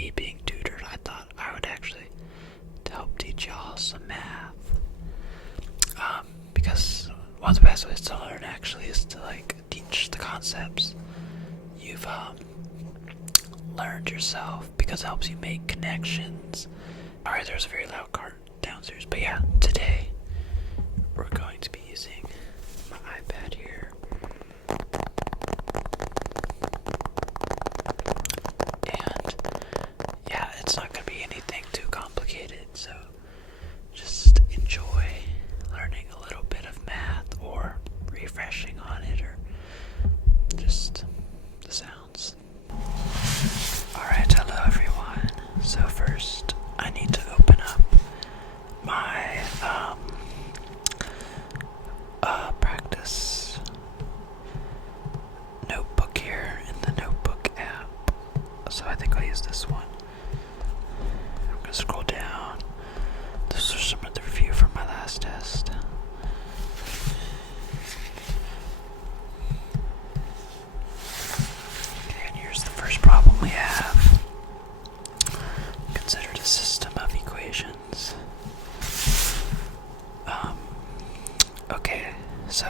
me being tutored, I thought I would actually help teach y'all some math. Because one of the best ways to learn actually is to like teach the concepts you've learned yourself, because it helps you make connections. Alright, there's a very loud car downstairs, but yeah, today we're going to be using my iPad here. And yeah, it's not going to be anything too complicated, so just enjoy learning a little bit of math or refreshing on it, or just the sounds. Alright, hello everyone. So first I need to open up my practice notebook here in the notebook app. So I think I'll use this one. I'm gonna scroll down. This was some of the review from my last test. Okay, and here's the first problem we have. Considered a system of equations. Okay, so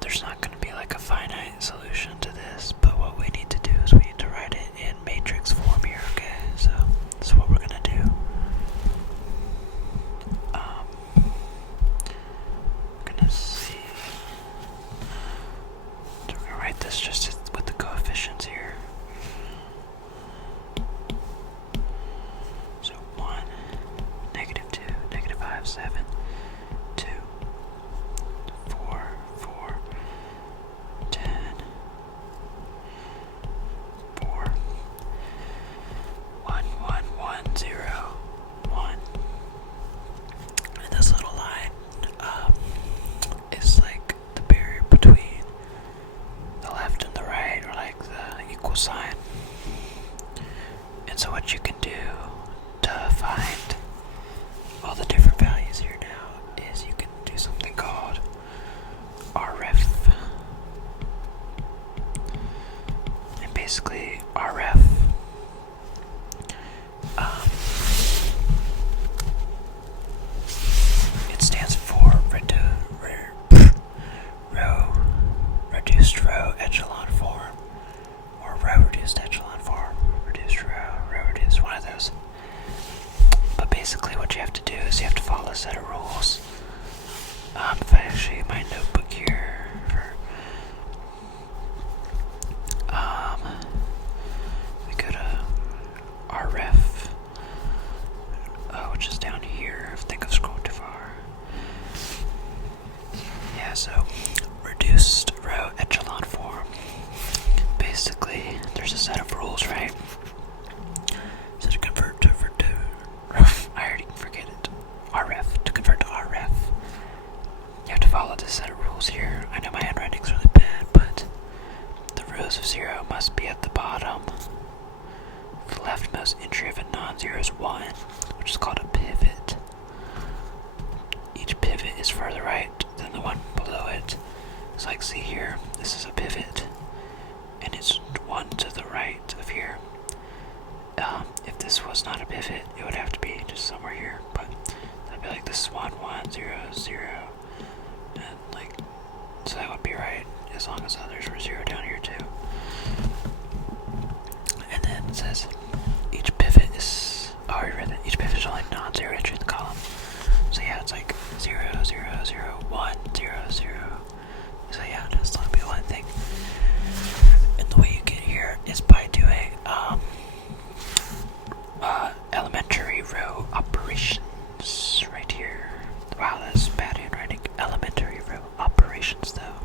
there's not going to be like a finite solution to this, but what we need to do is we need to write it in matrix form here, okay? So that's what we're going to do. We're going to see. So we're going to write this just with the coefficients here. So 1, -2, -5, 7, 2, 4, 4, 10, 4, 1, 1, 1, 0, 1. And this little line is like the barrier between the left and the right, or like the equal sign. And so what you can do to find all the different values here now is you can do something called RREF. And basically RREF it stands for reduced row echelon form, or row reduced echelon form, reduced row reduced, one of those. But basically what you have to do is you have to follow a set of rules. If I actually my notebook here we go to RREF, which is down here. I think I've scrolled too far. Yeah, so reduced row echelon form. Basically, there's a set of rules, right? So to convert to I already forget it. RREF. To convert to RREF, you have to follow this set of rules here. I know my handwriting's really bad, but the rows of 0 must be at the bottom. The leftmost entry of a non-zero is 1, which is called a pivot. Each pivot is further right than the one below it. It's like, see here, this is a pivot, and it's 1 to the right of here. If this was not a pivot, it would have to be just somewhere here, but that'd be like this is 1, 1, 0, 0, and like, so that would be right, as long as others were 0 down here too. And then it says each pivot is, oh, I read that, each pivot is only non-zero entry in the column. So yeah, it's like 0, 0, 0, 1, 0, 0. So yeah, that's not be one thing. And the way you get here is by doing elementary row operations right here. Wow, that's bad handwriting. Elementary row operations though.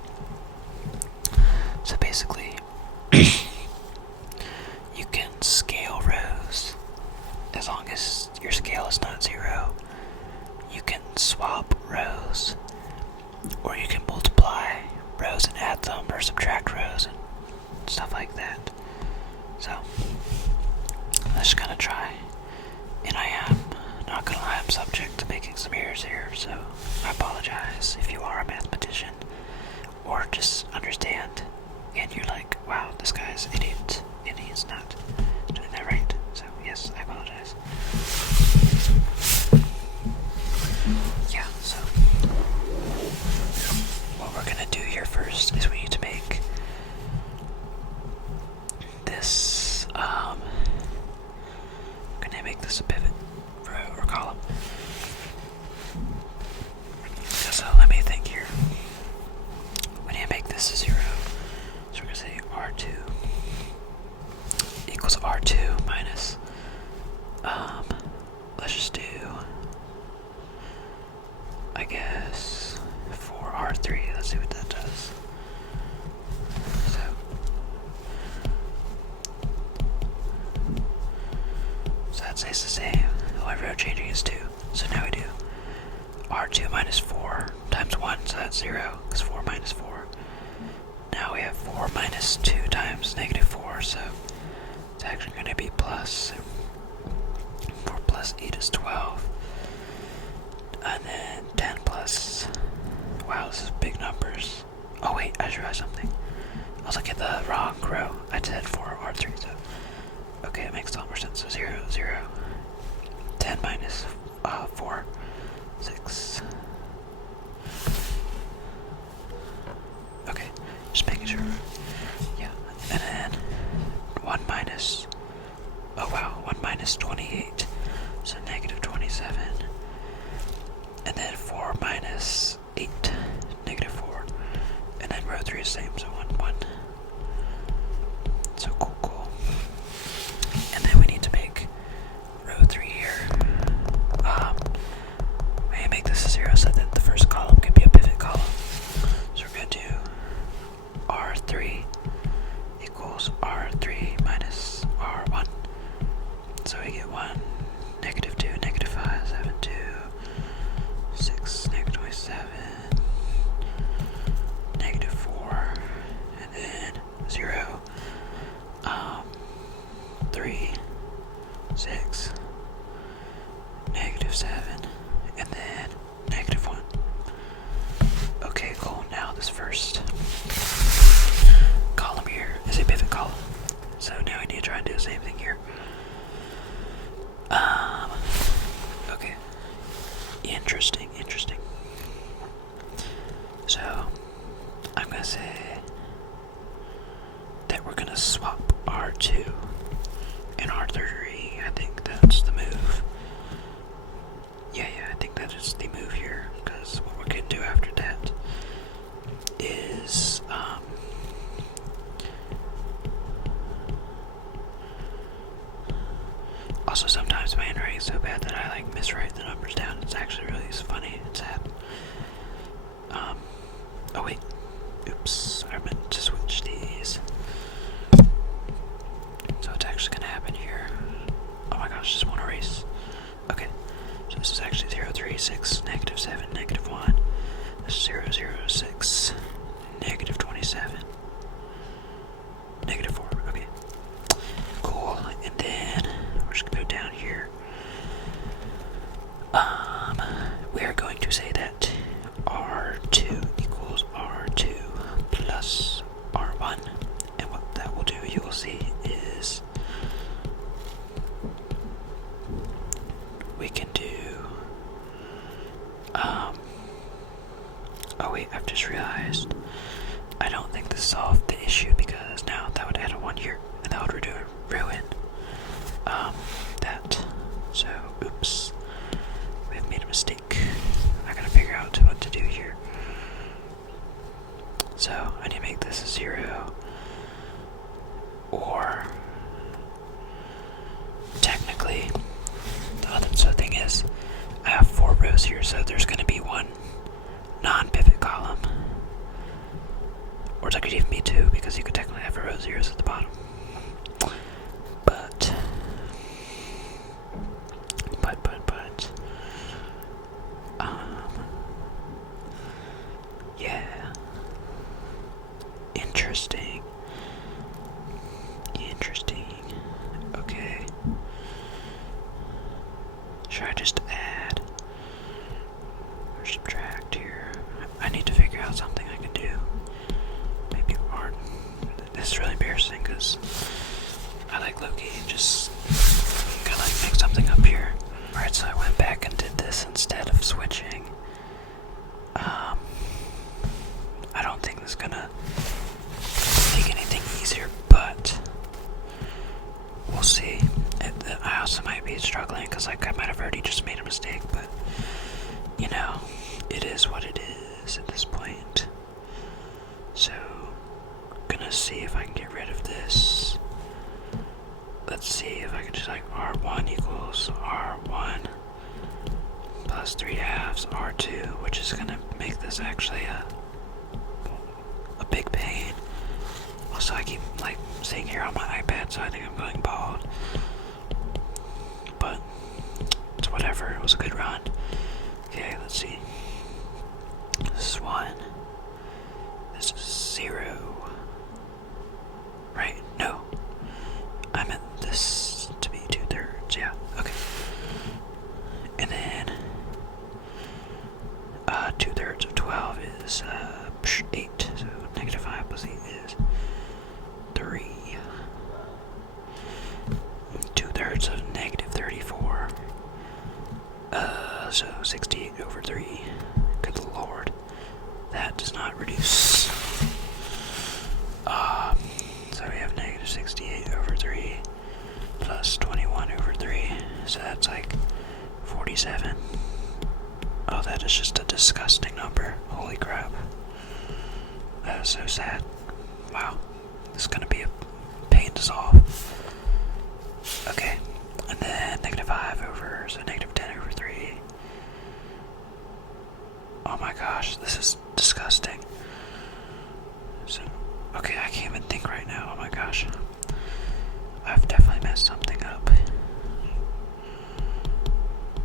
So basically you can scale rows as long as your scale is not 0. You can swap rows, or you can multiply rows and add them, or subtract rows and stuff like that. So let's just gonna try. And I am not gonna lie, I'm subject to making some errors here, so I apologize if you are a mathematician or just understand and you're like, wow, this guy's idiot and he's not doing that right. minus, let's just do, I guess, 4R3. Let's see what that does. So that stays the same. The only row changing is 2. So now we do R2 minus 4 times 1, so that's 0, because 4 minus 4. Now we have 4 minus 2 times negative 4, so it's actually going to be plus. 4 plus 8 is 12. And then 10 plus, wow, this is big numbers. Oh wait, I just realized something. I was looking at the wrong row. I said 4R3, so okay, it makes a lot more sense. So 0, 0. 10 minus 4, 6. Okay, just making sure. Yeah, and then 1 minus, oh wow, 1 minus 28, so negative 27. And then 4 minus 8, negative 4. And then row 3 is the same, so 1, 1. So cool, cool. And then we need to make row 3 here. We need to make this a 0 so that the first column can be a pivot column. So we're going to do R3 equals R3 minus R1. So we get 1, negative 2, negative 5, 7, 2, 6, negative 27, negative 4, and then 0, 3, 6, negative 7, and then negative 1. Okay, cool. Now this first column here is a pivot column. So now we need to try and do the same thing here. Okay. Interesting. So, I'm going to say that we're going to swap R2 and R3. I think that's the move. Yeah, I think that is the move here, because what we're going to do after that is, also sometimes my handwriting is so bad that I miswrite the numbers down. It's actually really funny and sad. Oh wait, oops, I meant to switch these. So it's actually gonna happen here. Oh my gosh, just want to erase. Okay, so this is actually 0, 3, 6, negative 7, negative 1. This is 0, 0, 6, negative 27, negative 4. Okay, cool. And then we're just gonna go down here. We are going to say that R2 equals R2 plus R1, and what that will do, you will see, is we can do, oh wait, I've just realized, I don't think this solved the issue, because now that would add a 1 here, and that would ruin, that, so, oops, we've made a mistake. I gotta figure out what to do here. So, I need to make this a 0, or, technically, the other thing is, I have 4 rows here, so there's gonna be 1 non-pivot column, or it could even be 2, because you could technically have a row 0s at the bottom. But, yeah, interesting, okay, should I just add, or subtract here? I need to figure out something I can do, maybe art. This is really embarrassing, because I low-key just gotta make something up here. Alright, so I went back and did this instead of switching. I don't think this is gonna make anything easier, but we'll see. I also might be struggling, because I might have already just made a mistake, but you know, it is what it is at this point. So, gonna see if I can get rid of this. let's see if I can just like R1 equals R1 plus 3/2 R2, which is gonna make this actually a big pain. Also, I keep like sitting here on my iPad, so I think I'm going bald. But it's whatever. It was a good run. Okay, let's see. This is 1. This is 0. Right? No. I meant this to be 2/3. Yeah. Okay. And then 2/3 of 12 is 8. So -5 plus 8 is 3. 2/3 of -34. So 68/3. Good lord. That does not reduce. So we have -68/3 plus 21/3. So that's like 47. Oh, that is just a disgusting number. Holy crap. That is so sad. Wow. This is gonna be a pain to solve. Okay. And then -5 over, so -10/3. Oh my gosh, this is disgusting. So, okay, I can't even think right now. Oh my gosh. I've definitely messed something up.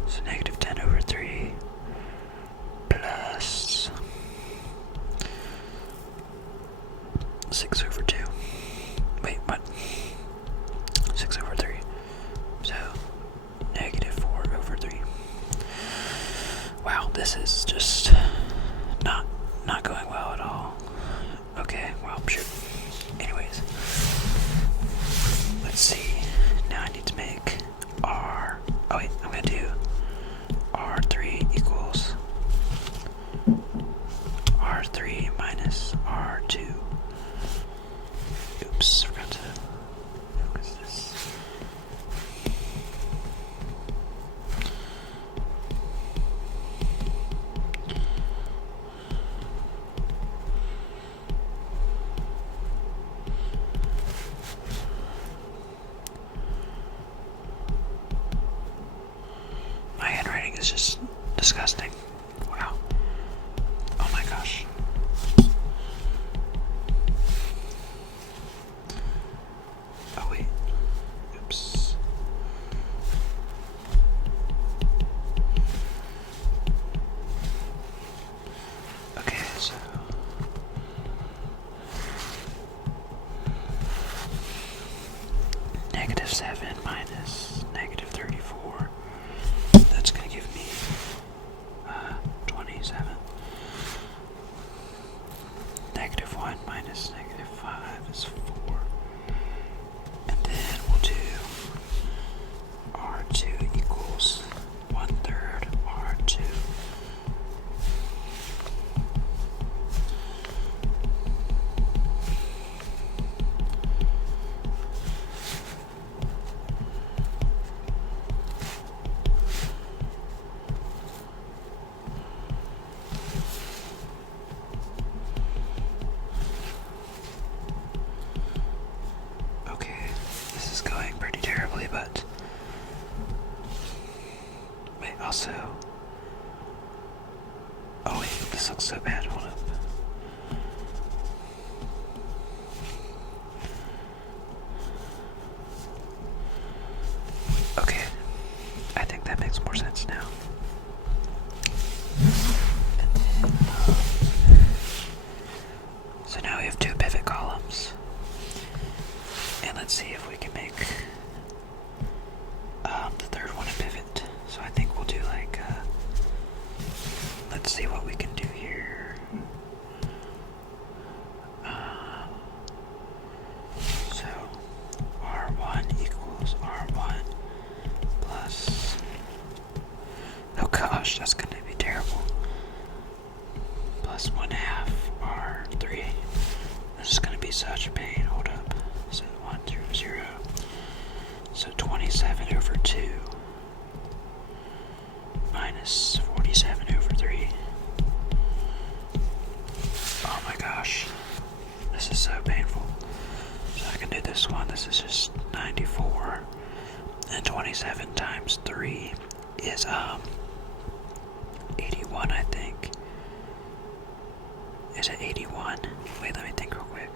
So -10/3 plus 6/2. Wait, what? 6/3. So -4/3. Wow, this is just not going well at all. Okay, well, shoot. Anyways, let's see. Now I need to make R. Oh wait, I'm gonna do R3 equals R3 minus R2. Oops, forgot to focus this. My handwriting is just disgusting. Wow. Oh my gosh. Oh wait. Oops. Okay, so -7 minus -34. That's gonna give me 27. -1 minus -5 is 4. And then we'll do R2 equals 1/3 R2. Going pretty terribly, but wait, also, oh wait, this looks so bad. Hold up. Okay, I think that makes more sense now. So now we have 2 pivot columns. And let's see if we can make the third one a pivot. So I think we'll do like, let's see what we can do here. So R1 equals R1 plus, oh gosh, that's going to be terrible. Plus 1/2 R3. This is going to be such a pain. Hold up. So 1 through 0. So 27/2 minus 47/3. Oh my gosh. This is so painful. So I can do do this one. This is just 94. And 27 times 3 is 81, I think. Is it 81? Wait, let me think real quick.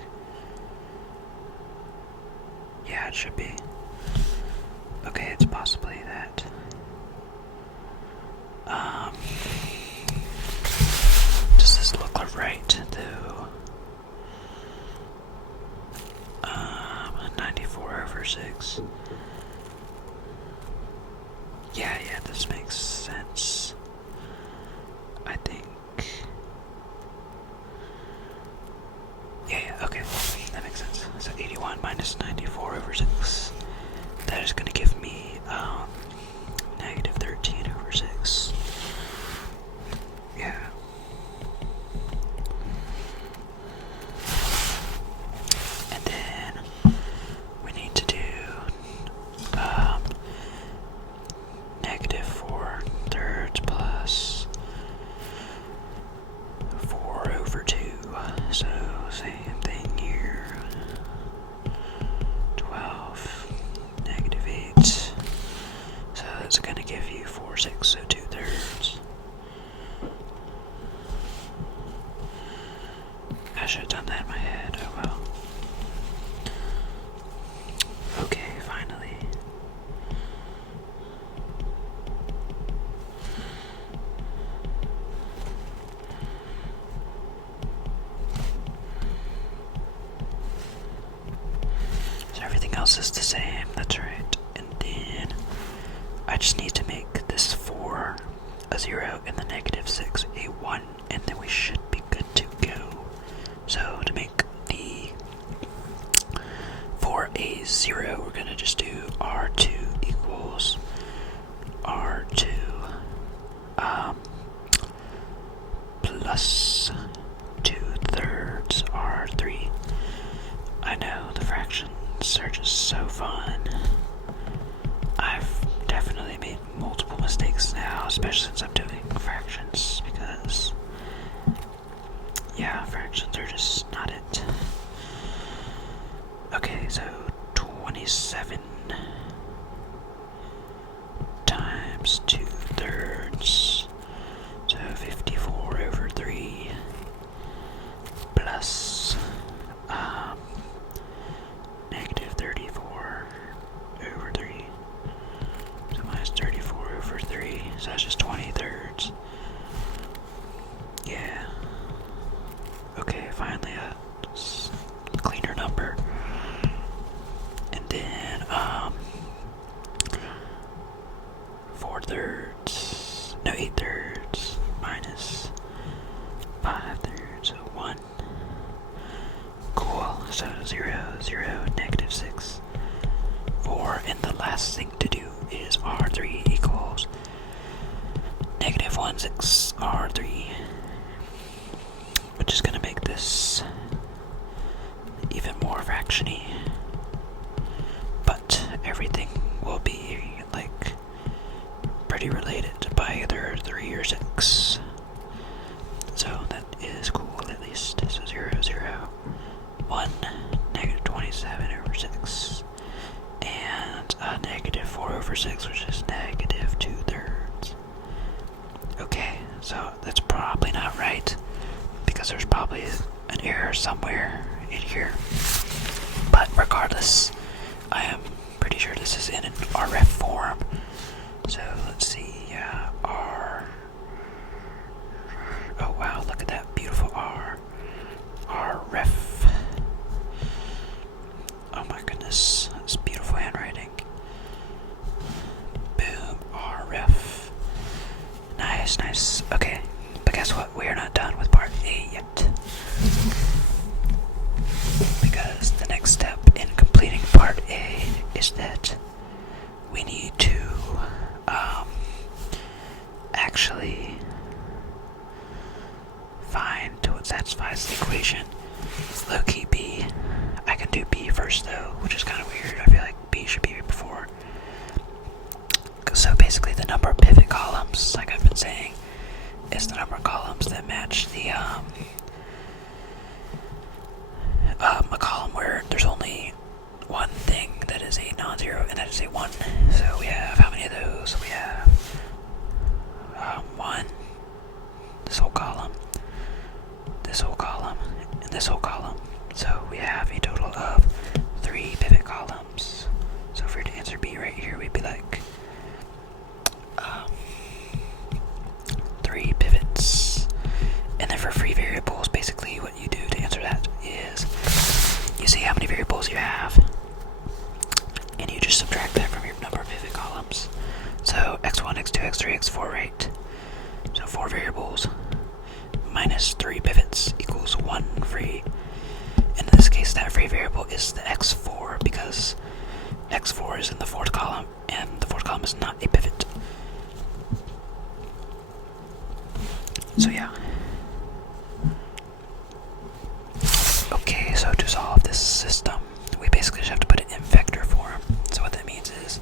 Yeah, it should be. Okay, it's possibly that. Does this look right, though? 94 over 6. Yeah, this makes sense. I think. Yeah, okay. That makes sense. So 81 minus 94 over 6. That is going to give me negative 13 over 6. Yeah. And then we need to do negative 4 thirds plus 4 over 2. So same thing here. 12, negative 8. So that's going to give you 4 6, so 2 thirds. I should have done that in my head, oh well. Okay, finally. So everything else is the same, that's right. And then I just need to make this 4 a 0 and the negative 6 a 1, and then we should be good to go. So to make the 4 a 0, we're going to just do R2 equals R2 plus 2 thirds R3. I know, the fractions are just so fun. I've definitely made multiple mistakes now, especially since I'm doing fractions, because yeah, fractions are just not it. Okay, so 27 times 2 thirds, so 54 over 3 plus negative 34 over 3, so minus 34 over 3, so that's just 20 thirds. Yeah. Okay, finally a cleaner number. And then 4 thirds, no 8 thirds, minus 5 thirds, so 1. Cool, so 0, 0, negative 6, 4, and the last thing to do is R3 equals negative 1, 6, R3, which is going to make this even more fractiony, but everything will be like pretty related by either 3 or 6, so that is cool at least. So 0, 0, 1, negative 27 over 6, and negative 4 over 6, which is negative 2 thirds. Okay, so that's probably not right, because there's probably an error somewhere in here. But regardless, I am pretty sure this is in an RREF form. So let's see, R. Oh wow, look at that beautiful R. RREF. Oh my goodness, that's beautiful handwriting. Boom, RREF. Nice, nice. Okay, but guess what? We are not done with part A yet. Because the next step in completing part A is that we need to actually find what satisfies the equation. Low-key B. I can do B first though, which is kind of weird. I feel like B should be before. So basically the number of pivot columns, like I've been saying, is the number of columns that match the a column where there's only one thing that is a non-zero, and that is a 1. So we have how many of those? We have 1, this whole column, this whole column, and this whole column. So we have a total of 3 pivot columns. So if we were to answer B right here, we'd be like 3 pivots. And then for free variables, basically what you do to answer that is you see how many variables you have, and you just subtract that from your number of pivot columns. So x1, x2, x3, x4, right? So 4 variables minus 3 pivots equals 1 free. And in this case, that free variable is the x4 because x4 is in the 4th column, and the 4th column is not a pivot. So yeah. Okay, so to solve this system, we basically just have to put it in vector form. So what that means is,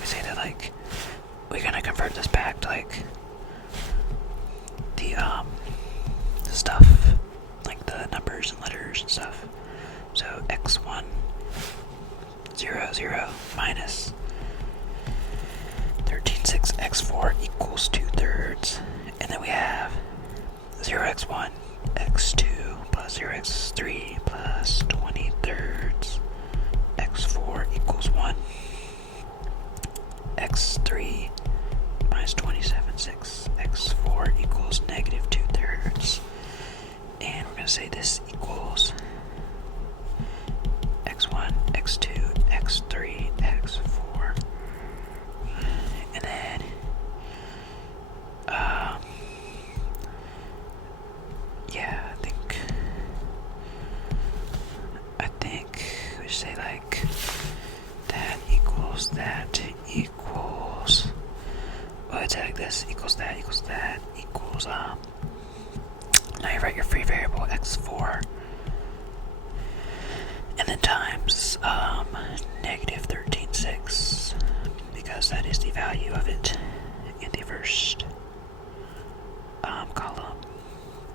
we say that like, we're gonna convert this back to like, the stuff, like the numbers and letters and stuff. So x1, 0, 0, minus 13.6 x4 equals 2/3. And then we have 0x1, x2 plus 0x3 plus 20/3. x4 equals 1. x3 minus 27.6. x4 equals negative 2/3. And we're going to say this equals x1, x2, x3, x4. And then, yeah, I think we should say like that equals, oh, it's like this equals that equals, now you write your free variable x4, and then times negative 13.6, because that is the value of it in the first column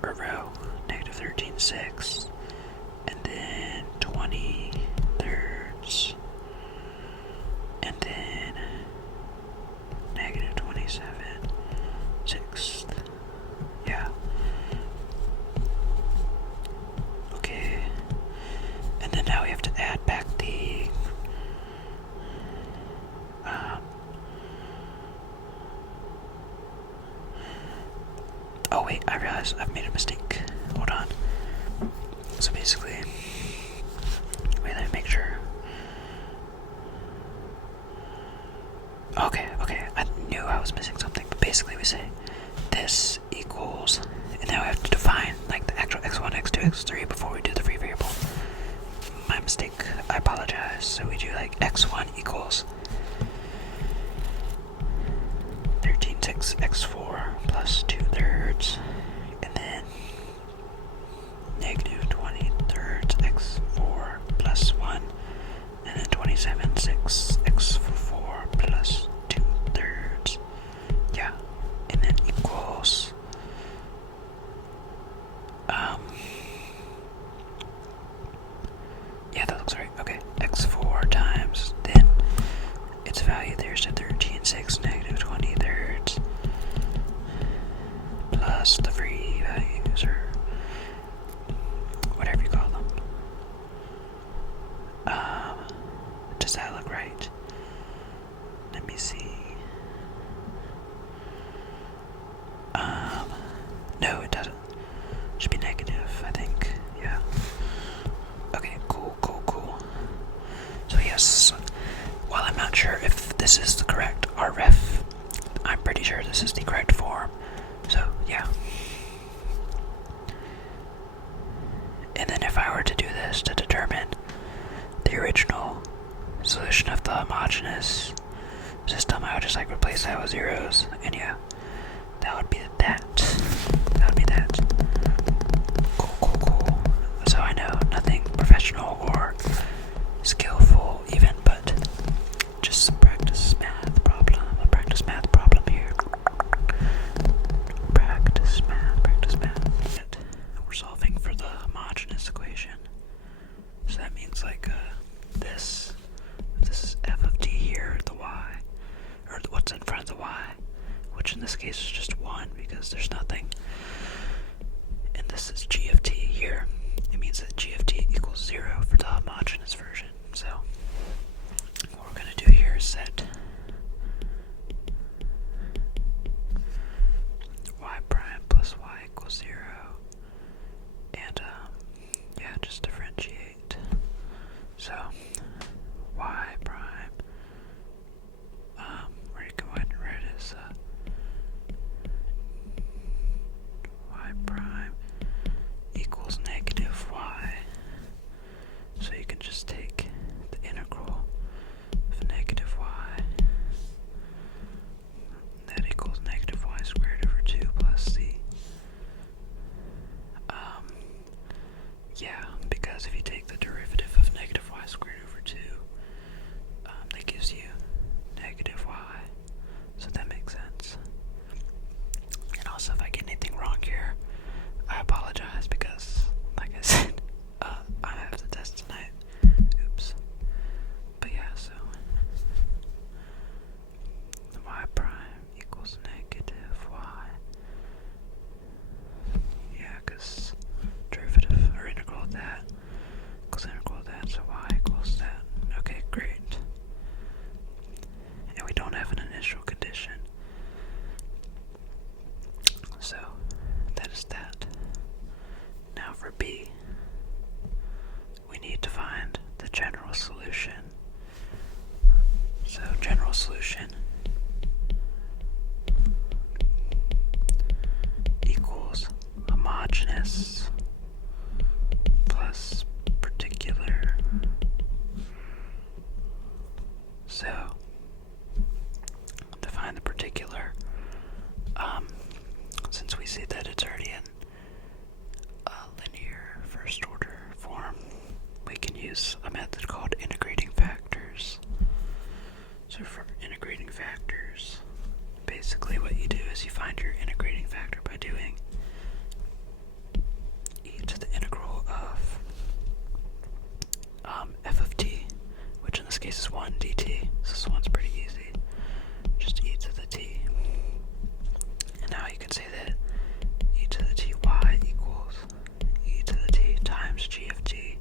or row, negative 13.6, and then 20/3, and then negative 27/6. Yeah. Okay. And then now we have to add back the oh wait, I realized I've made a mistake. Hold on. So basically, wait, let me make sure. Okay, I knew I was missing something, but basically we say this equals, and now we have to define like the actual x1, x2, x3 before we do the free variable. My mistake, I apologize. So we do like x1 equals 13.6 x4 plus 2/3, and then negative 20/3 x4 plus 1, and then 27.6 x4 plus 2/3. Yeah, and then equals yeah, that looks right. Okay, x4 times, then its value there's the 13.6 negative 20/3 plus the free values, or whatever you call them. Does that look right? Let me see. No, it doesn't. Should be negative, I think. Yeah. Okay, cool. So yes, while I'm not sure if this is the correct RREF, I'm pretty sure this is the correct form. So yeah. And then if I were to do this to determine the original solution of the homogeneous system, I would just like replace that with zeros, and yeah, that would be that. Cool. So I know nothing professional or skillful even, but just a practice math problem here. Practice math. We're solving for the homogeneous equation. So general solution equals homogeneous plus particular. So define the particular. Since we see that it's already in a linear first order form, we can use a method called integrating factors. So for integrating factors, basically what you do is you find your integrating factor by doing e to the integral of f of t, which in this case is 1 dt. So this one's pretty easy. Just e to the t. And now you can say that e to the ty equals e to the t times g of t.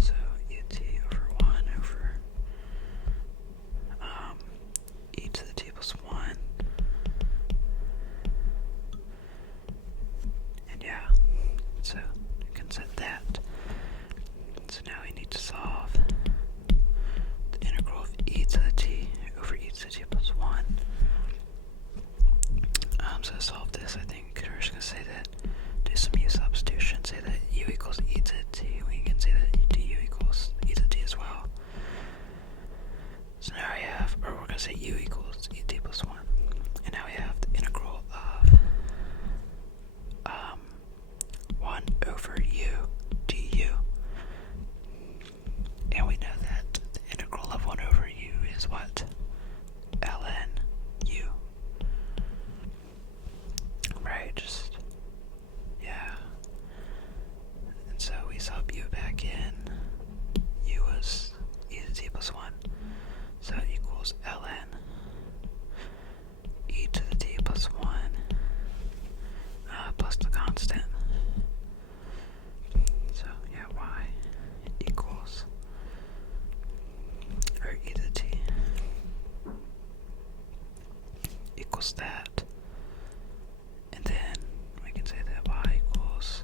So e to the t over 1 over e to the t plus 1. And yeah, so you can set that. So now we need to solve the integral of e to the t over e to the t plus 1. So to solve this, I think we're just going to say that, do some u substitution, say that u equals e to the t. We can say that du equals e to the t as well. So now we have, or we're going to say u equals e to the t plus 1. And now we have the integral of 1 over u du. And we know that the integral of 1 over u is what? ln u. Right, just, yeah. And so we sub u back in. U was e to the t plus 1. So it equals ln e to the t plus 1 plus the constant. So yeah, y equals, or e to the t equals that. And then we can say that y equals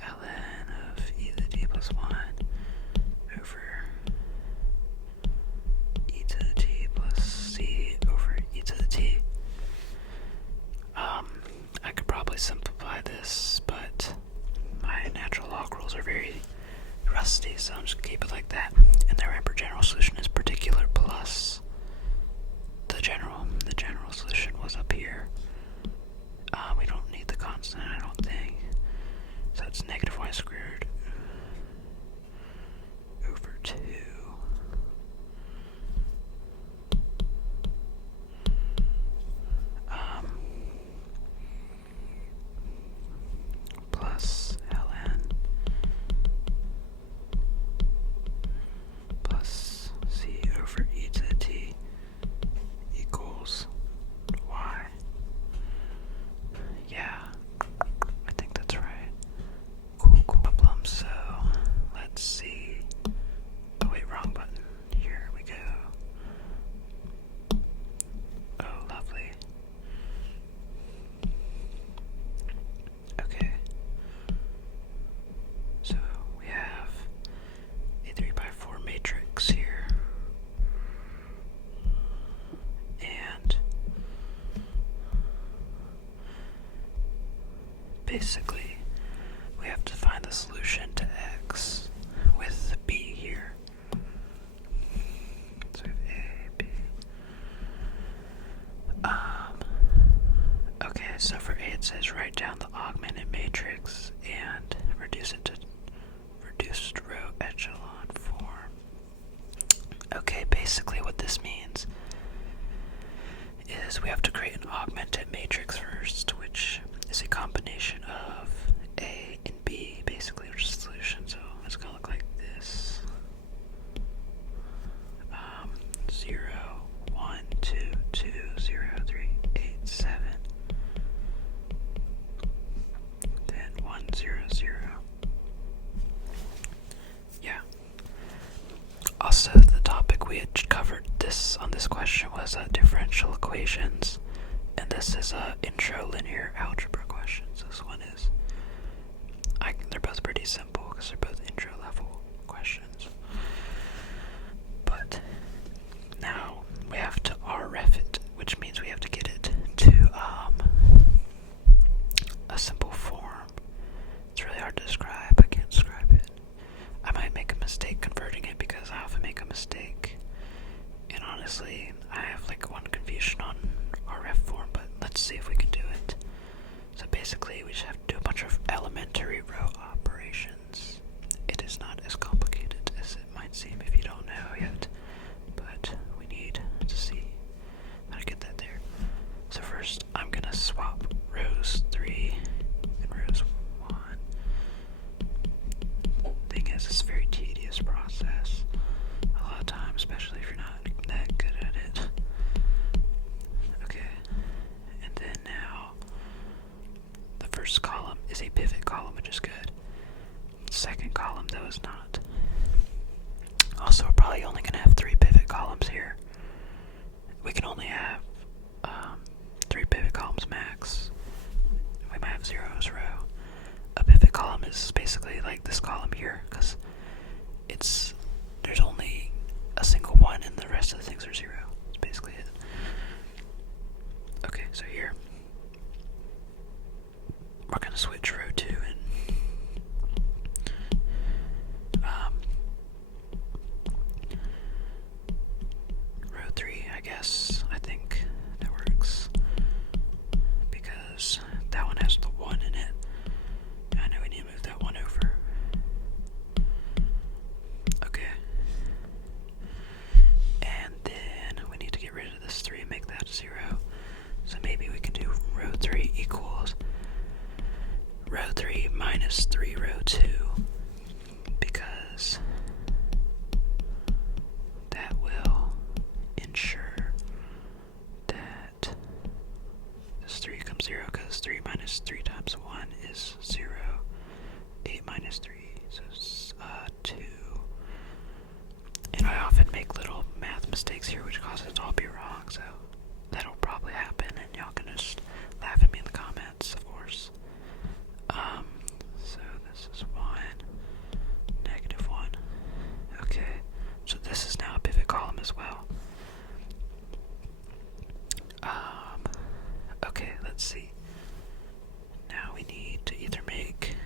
ln of e to the t plus 1 over e to the t plus c over e to the t. I could probably simplify this, but my natural log rules are very rusty, so I'm just gonna keep it like that. And the remember, general solution is particular plus the general. The general solution was up here. We don't need the constant, I don't think. So it's negative y squared over 2 plus ln plus c over e to the t equals y. Yeah, I think that's right. Cool problem. So let's see. Oh wait, wrong button. Here we go. Oh, lovely. Okay. So we have a 3x4 matrix here. And basically, we have to find the solution to x with b here. So we have a, b. Okay, so for a it says write down the augmented matrix and reduce it to reduced row echelon form. Okay, basically what this means is we have to create an augmented matrix first, which is a combination of A and B, basically, which is the solution. So it's going to look like this. 0, 1, 2, 2, 0, 3, 8, 7. Then 1, 0, 0. Yeah. Also, the topic we had covered this on this question was differential equations. And this is intro linear algebra questions. This one is, they're both pretty simple because they're both intro level questions. But honestly, I have like one confusion on RREF form, but let's see if we can do it. So basically, we just have to do a bunch of elementary row operations. It is not as complicated as it might seem if you don't know yet, but we need to see how to get that there. So first, I'm gonna swap rows 3 and rows 1. Thing is, it's a very tedious process. A lot of times, especially if you're not that good at it. Okay, and then now, the first column is a pivot column, which is good. Second column, though, is not. Also, we're probably only gonna have 3 pivot columns here. We can only have 3 pivot columns max. We might have 0 as a row. A pivot column is basically like this column here, because there's only a single one and the rest of the things are 0. That's basically it. Okay, so here we're gonna switch row 2 and row 3, I guess. I think that works because that one has the 1 in it. I know we need to move that 1 over. Okay. And then we need to get rid of this 3 and make that 0. So maybe we can do row 3 equals row 3 minus 3 row 2, because that will ensure that this 3 becomes 0, because 3 minus 3 times 1 is 0. 8 minus 3, so 2. And I often make little math mistakes here, which causes it to all be wrong, so that'll probably happen, and y'all can just laugh at me in the comments, of course. So this is 1, negative 1. Okay, so this is now a pivot column as well. Okay, let's see. Now we need to either make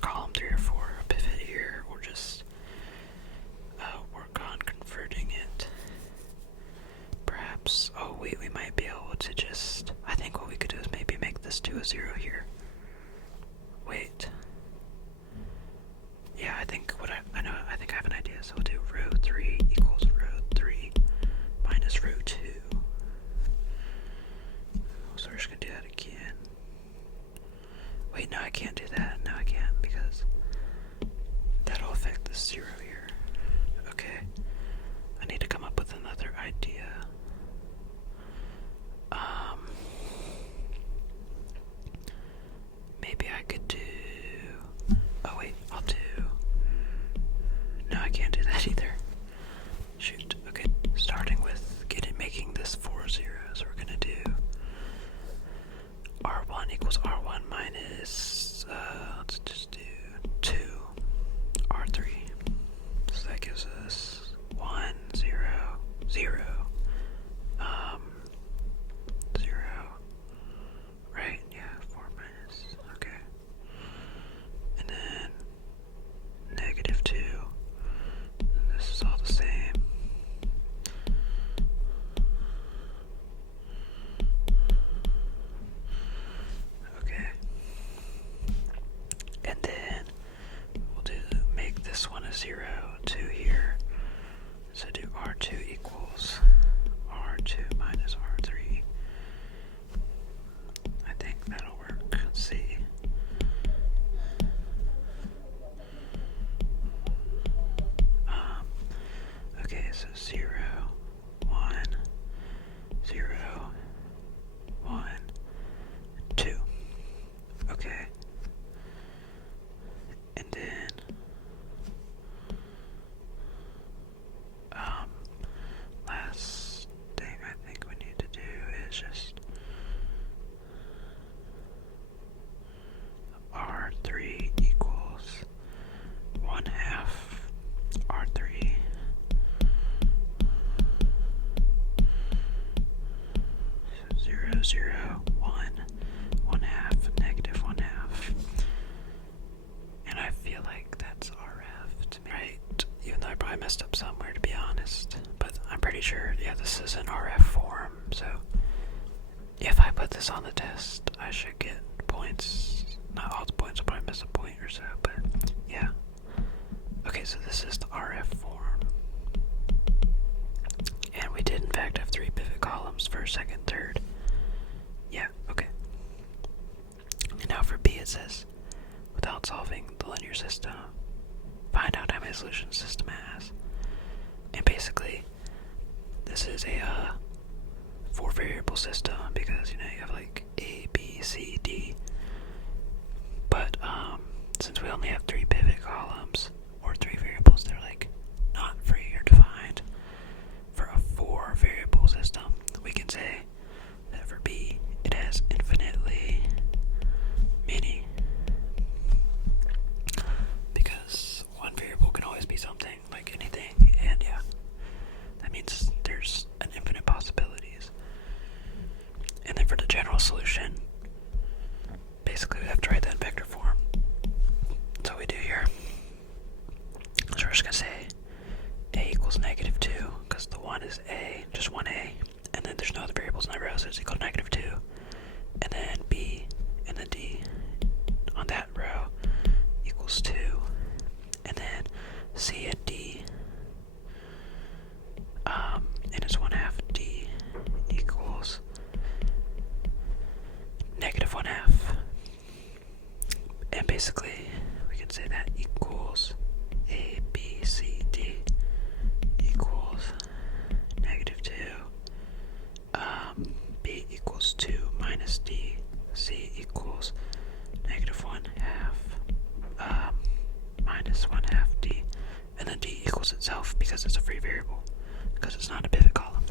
column 3 or 4 a pivot here, or just work on converting it. Perhaps, oh wait, we might be able to just, I think what we could do is maybe make this to a 0 here. Wait. Yeah, I think I think I have an idea, so we'll do row 3 equals row 3 minus row 2. So we're just gonna do that again. Wait, no, I can't do that. No, I can't, because that'll affect the 0 here. Okay. I need to come up with another idea. Maybe I could do... Oh wait, I'll do... No, I can't do that either. Shoot. Okay, starting with making this 4 zeros, we're gonna do R1 equals R1 minus, let's just do 2 R3. So that gives us 1, 0, 0, 0, right? Yeah, 4 minus, okay. And then negative 2, and this is all the same. Okay. And then we'll make this one a 0, 2 here. messed up somewhere, to be honest. But I'm pretty sure, yeah, this is an RF form, so if I put this on the test, I should get points. Not all the points, I'll probably miss a point or so, but yeah. Okay, so this is the RF form. And we did in fact have 3 pivot columns, first, second, third. Yeah, okay. And now for B it says, without solving the linear system, find out how many solutions the system has. And basically, this is a 4 variable system because, you have like A, B, C, D. But since we only have 3 pivot columns, or 3 variables, they're like not free or defined. For a 4 variable system, we can say that for B, it has infinitely many. Because one variable can always be something, like anything, and yeah, that means there's an infinite possibilities. And then for the general solution, basically we have to write that in vector form. So we do here. So we're just going to say A equals -2, because the 1 is A, just 1A, and then there's no other variables in that row, so it's equal to -2. And then B and then D on that row equals 2. And then C and D, and it's 1/2 D equals -1/2. And basically, we can say that equals A, B, C, D equals -2. B equals 2 minus D. C equals -1/2 minus 1/2 D. And then D equals itself because it's a free variable, because it's not a pivot column.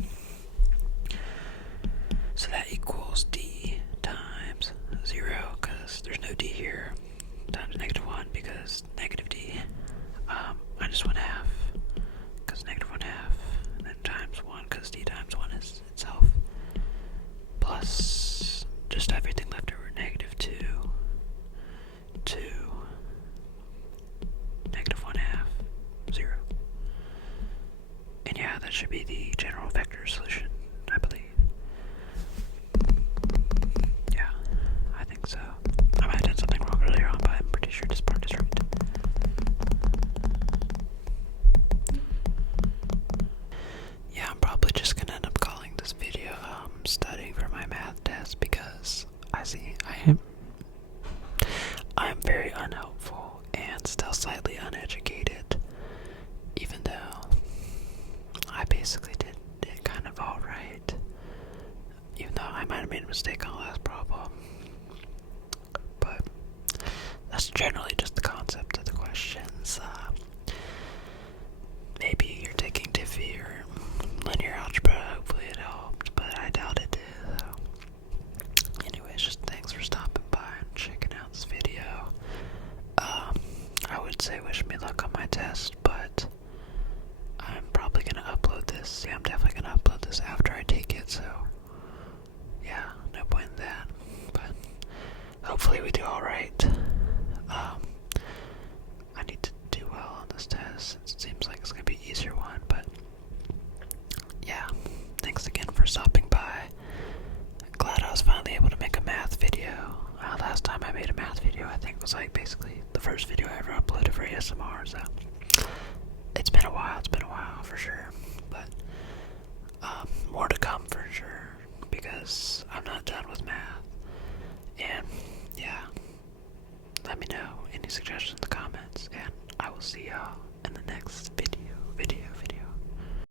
So that equals D times 0, because there's no D here, times -1 because -D, minus 1/2 because -1/2, and then times 1 because D times 1 is itself, plus just everything left over, -2, 2, -1/2, 0. And yeah, that should be the general vector solution, I believe. Yeah, I think so. I might have done something wrong earlier on, but I'm pretty sure this part is right. Yeah, I'm probably just gonna end up calling this video studying for my math test, because I'm very unhelpful and still slightly uneducated, even though I basically did kind of alright, even though I might have made a mistake on the last problem. But that's generally just the